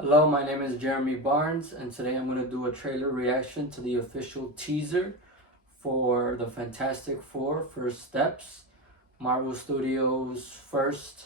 Hello, my name is Jeremy Barnes, and today I'm going to do a trailer reaction to the official teaser for the Fantastic Four First Steps, Marvel Studios' first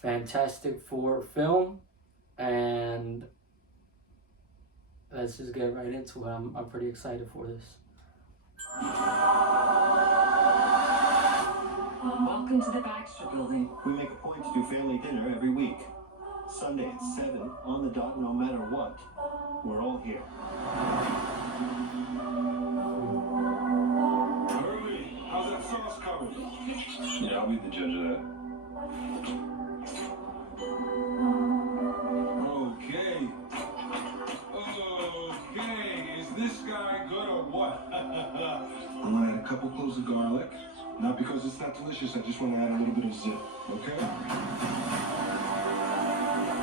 Fantastic Four film. And let's just get right into it. I'm pretty excited for this. Welcome to the Baxter Building. We make a point to do family dinner every week. Sunday at 7 on the dot, no matter what. We're all here. Herbie, how's that sauce coming? Yeah, I'll be the judge of that. Okay. Okay, is this guy good or what? I'm gonna add a couple cloves of garlic. Not because it's not delicious, I just want to add a little bit of zip, okay?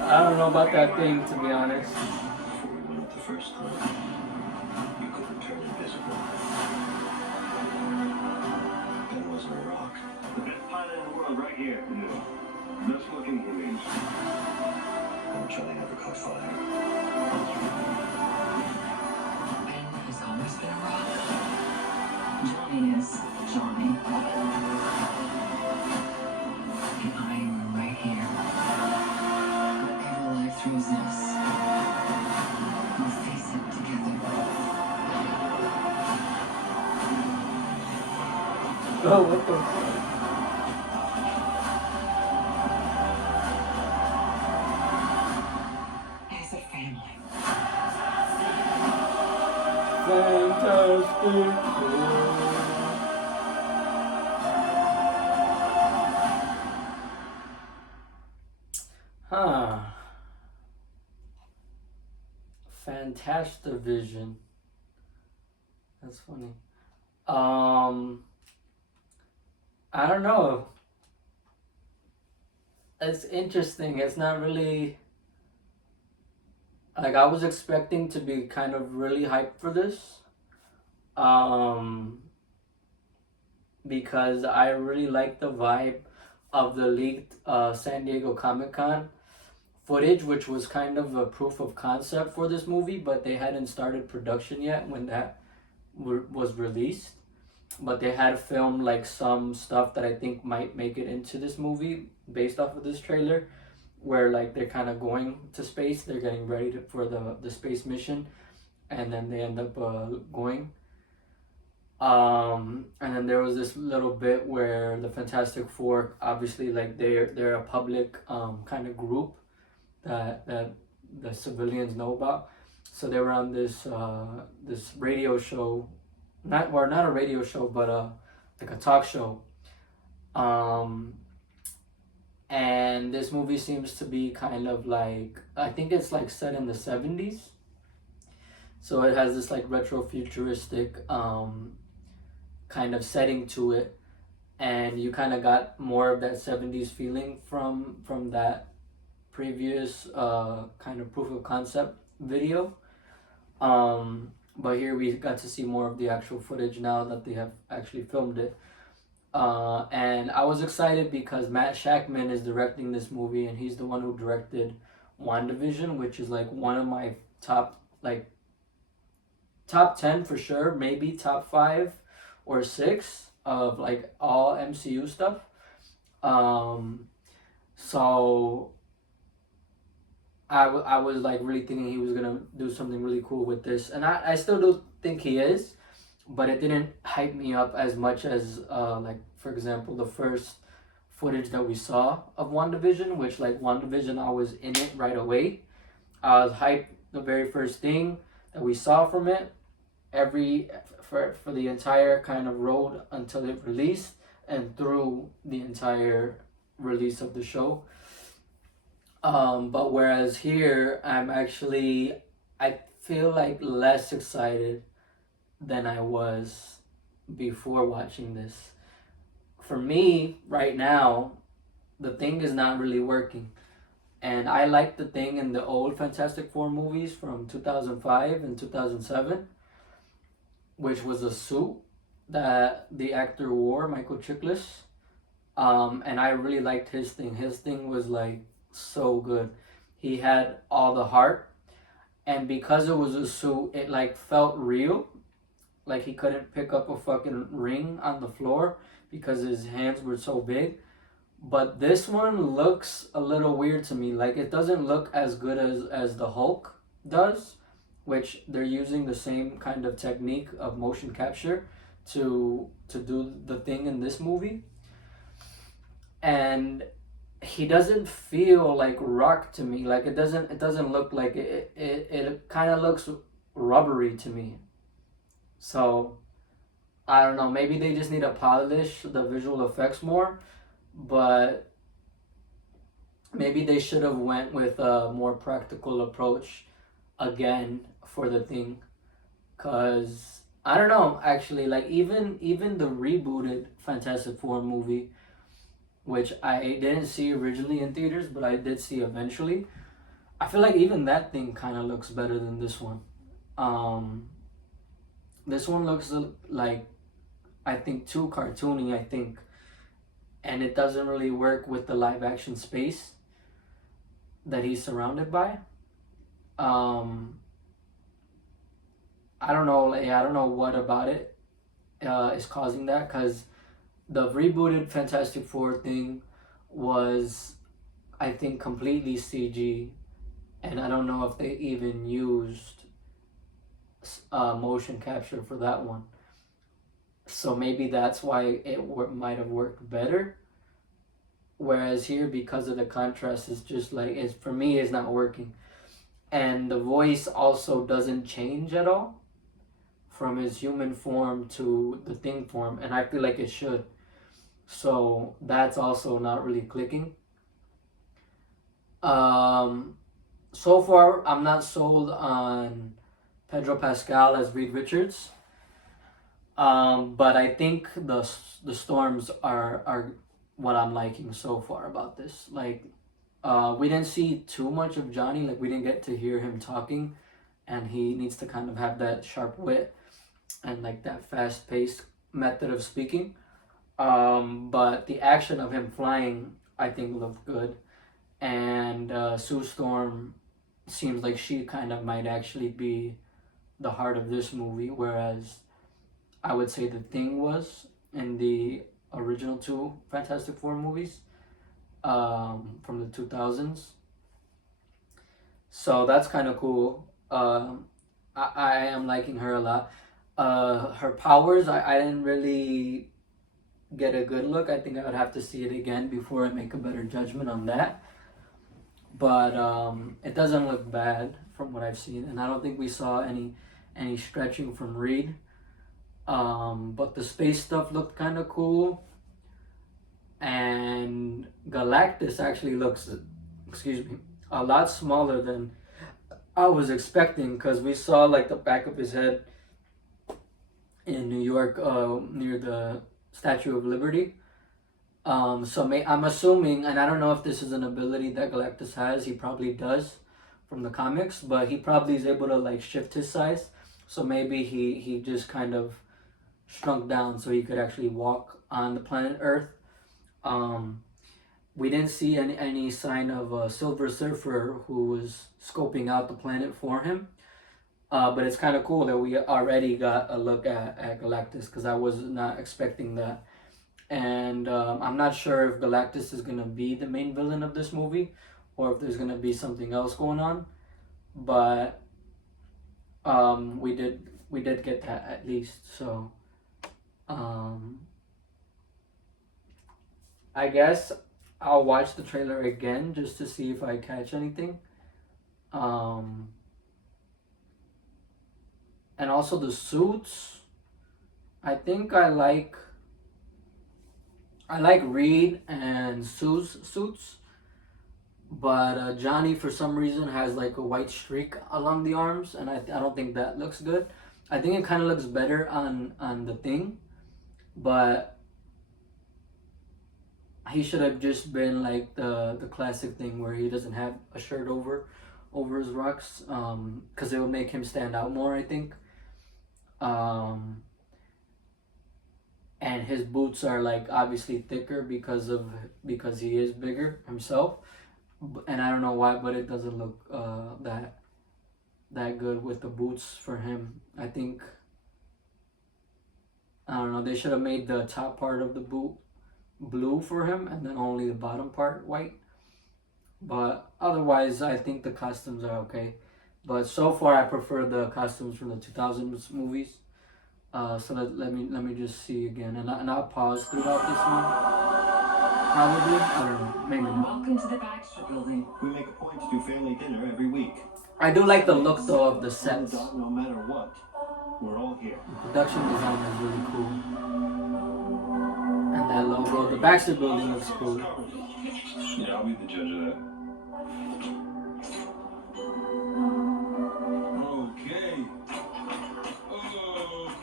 I don't know about that thing, to be honest. Before we went up the first time, you couldn't turn invisible. That wasn't a rock. The best pilot in the world right here. Yeah. Best looking, he means. And Johnny never caught fire. Ben has always been a rock. Johnny is Johnny. And I am right here. Whatever life throws at us, we'll face it together. Oh, what the fuck? As a family. Fantastic Four. Huh. Fantastivision. That's funny. I don't know. It's interesting. It's not really like I was expecting to be kind of really hyped for this. Because I really like the vibe of the leaked San Diego Comic-Con footage, which was kind of a proof of concept for this movie, but they hadn't started production yet when that was released. But they had filmed like some stuff that I think might make it into this movie based off of this trailer, where like they're kind of going to space, they're getting ready for the space mission, and then they end up going. And then there was this little bit where the Fantastic Four, obviously, like they're a public kind of group that the civilians know about. So they were on this radio show, not a radio show, but like a talk show. And this movie seems to be kind of like, I think it's like set in the 70s. So it has this like retro futuristic kind of setting to it, and you kind of got more of that 70s feeling from that previous kind of proof of concept video. But here we got to see more of the actual footage now that they have actually filmed it. And I was excited because Matt Shakman is directing this movie, and he's the one who directed WandaVision, which is like one of my top 10 for sure, maybe top 5 or 6 of like all MCU stuff. So I was like really thinking he was gonna do something really cool with this, and I still do think he is, but it didn't hype me up as much as like, for example, the first footage that we saw of WandaVision, which like WandaVision, I was in it right away. I was hyped the very first thing that we saw from it, for the entire kind of road until it released and through the entire release of the show. But whereas here, I feel like less excited than I was before watching this. For me, right now, the Thing is not really working. And I liked the Thing in the old Fantastic Four movies from 2005 and 2007, which was a suit that the actor wore, Michael Chiklis. And I really liked his thing. His thing was like so good. he had all the heart, and because it was a suit, it like felt real. Like he couldn't pick up a fucking ring on the floor because his hands were so big. But this one looks a little weird to me. Like it doesn't look as good as the Hulk does, which they're using the same kind of technique of motion capture to do the thing in this movie. And he doesn't feel like rock to me. Like it doesn't look like it kind of looks rubbery to me. So I don't know, maybe they just need to polish the visual effects more, but maybe they should have went with a more practical approach again for the thing. Cause I don't know, actually, like even the rebooted Fantastic Four movie, which I didn't see originally in theaters, but I did see eventually. I feel like even that thing kind of looks better than this one. Um, this one looks like, I think, too cartoony. I think, and it doesn't really work with the live action space that he's surrounded by. Um, I don't know. Like, I don't know what about it is causing that, because the rebooted Fantastic Four thing was, I think, completely CG, and I don't know if they even used motion capture for that one. So maybe that's why might have worked better. Whereas here, because of the contrast, it's just like, it's, for me, it's not working. And the voice also doesn't change at all from his human form to the thing form, and I feel like it should. So that's also not really clicking. So far, I'm not sold on Pedro Pascal as Reed Richards. But I think the storms are what I'm liking so far about this. Like, we didn't see too much of Johnny. Like, we didn't get to hear him talking, and he needs to kind of have that sharp wit and like that fast paced method of speaking. But the action of him flying, I think, looked good, and Sue Storm seems like she kind of might actually be the heart of this movie, whereas I would say the Thing was in the original two Fantastic Four movies from the 2000s. So that's kind of cool. I am liking her a lot. Her powers, I didn't really get a good look. I think I would have to see it again before I make a better judgment on that. But it doesn't look bad from what I've seen, and I don't think we saw any stretching from Reed. But the space stuff looked kind of cool, and Galactus actually looks, excuse me, a lot smaller than I was expecting, because we saw like the back of his head in New York, near the Statue of Liberty. I'm assuming, and I don't know if this is an ability that Galactus has. He probably does from the comics, but he probably is able to like shift his size. So maybe he just kind of shrunk down so he could actually walk on the planet Earth. We didn't see any sign of a Silver Surfer who was scoping out the planet for him. But it's kind of cool that we already got a look at Galactus, because I was not expecting that. And I'm not sure if Galactus is going to be the main villain of this movie, or if there's going to be something else going on. But we did get that at least. So I guess I'll watch the trailer again just to see if I catch anything. And also the suits. I think I like Reed and Sue's suits, but Johnny for some reason has like a white streak along the arms, and I don't think that looks good. I think it kind of looks better on the Thing, but he should have just been like the classic Thing where he doesn't have a shirt over his rocks, because it would make him stand out more, I think. And his boots are like obviously thicker because he is bigger himself, and I don't know why, but it doesn't look that good with the boots for him. I think, I don't know, they should have made the top part of the boot blue for him and then only the bottom part white. But otherwise, I think the costumes are okay. But so far, I prefer the costumes from the 2000s movies. So let me just see again, and I'll pause throughout this one. Probably, I don't know, maybe not. Welcome to the Baxter Building. We make a point to do family dinner every week. I do like the look though of the On sets. the dot, no matter what. We're all here. The production design is really cool, and that logo, the Baxter Building looks cool. Yeah, I'll be the judge of that. Okay.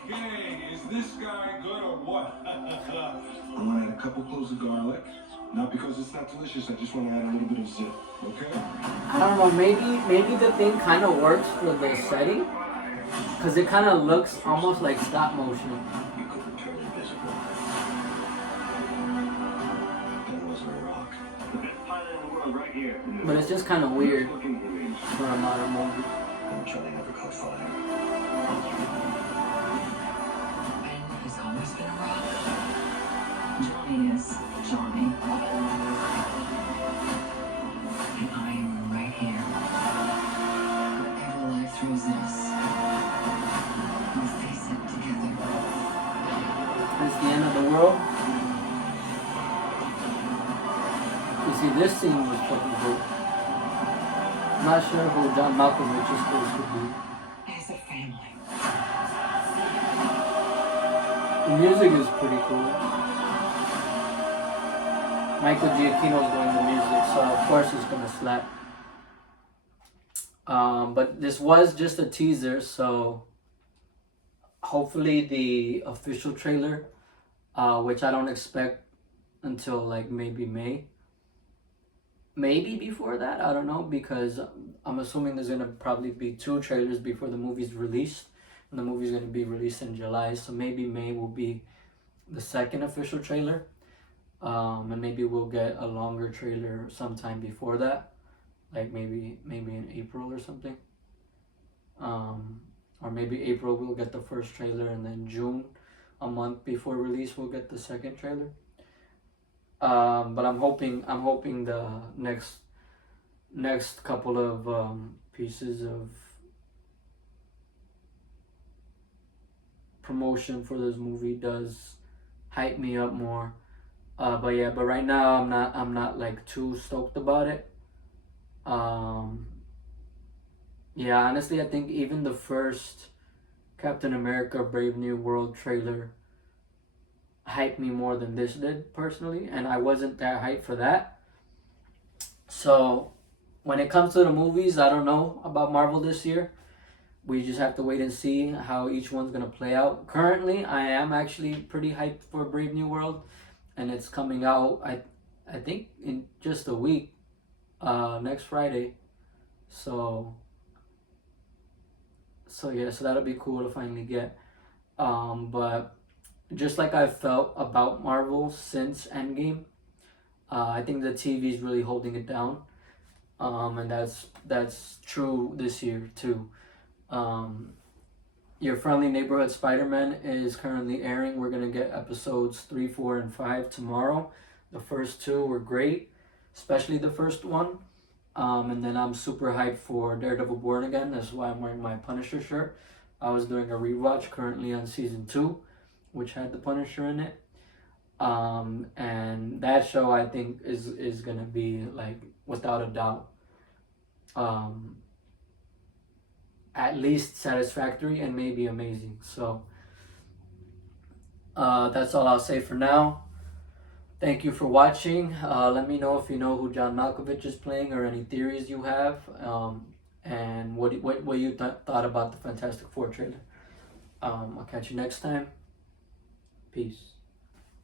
Okay, is this guy good or what? I'm gonna add a couple cloves of garlic. Not because it's not delicious, I just want to add a little bit of zip. Okay? I don't know, maybe the thing kind of works for the setting, because it kind of looks almost like stop motion. You couldn't turn invisible. That wasn't a rock. The best pilot in the world right here. But it's just kind of weird Looking movies. for a modern movie. I'm trying to never caught fire. Ben has always been a rock. Johnny is Johnny. And I am right here. Whatever life throws at us, we'll face it together. It's the end of the world. You see, this scene was fucking cool. I'm not sure who John Malkovich is supposed to be. As a family. The music is pretty cool. Michael Giacchino's doing the music, so of course it's gonna slap. But this was just a teaser, so hopefully the official trailer, which I don't expect until like maybe May. Maybe before that, I don't know, because I'm assuming there's gonna probably be 2 trailers before the movie's released. And the movie's gonna be released in July, so maybe May will be the second official trailer. And maybe we'll get a longer trailer sometime before that, like maybe in April or something. Or maybe April we'll get the first trailer, and then June, a month before release, we'll get the second trailer. But I'm hoping the next couple of pieces of promotion for this movie does hype me up more. But right now I'm not like too stoked about it. Yeah, honestly, I think even the first Captain America Brave New World trailer hyped me more than this did personally, and I wasn't that hyped for that. So when it comes to the movies, I don't know about Marvel this year. We just have to wait and see how each one's gonna play out. Currently, I am actually pretty hyped for Brave New World, and it's coming out I think in just a week, next Friday. So yeah, so that'll be cool to finally get. But just like I felt about Marvel since Endgame, I think the TV is really holding it down, and that's true this year too. Your Friendly Neighborhood Spider-Man is currently airing. We're gonna get episodes 3, 4, and 5 tomorrow. The first 2 were great, especially the first one. And then I'm super hyped for Daredevil Born Again. That's why I'm wearing my Punisher shirt. I was doing a rewatch currently on season 2, which had the Punisher in it. And that show I think is gonna be like without a doubt, at least satisfactory and maybe amazing. So that's all I'll say for now. Thank you for watching. Let me know if you know who John Malkovich is playing or any theories you have, and what you thought about the Fantastic Four trailer. I'll catch you next time. Peace.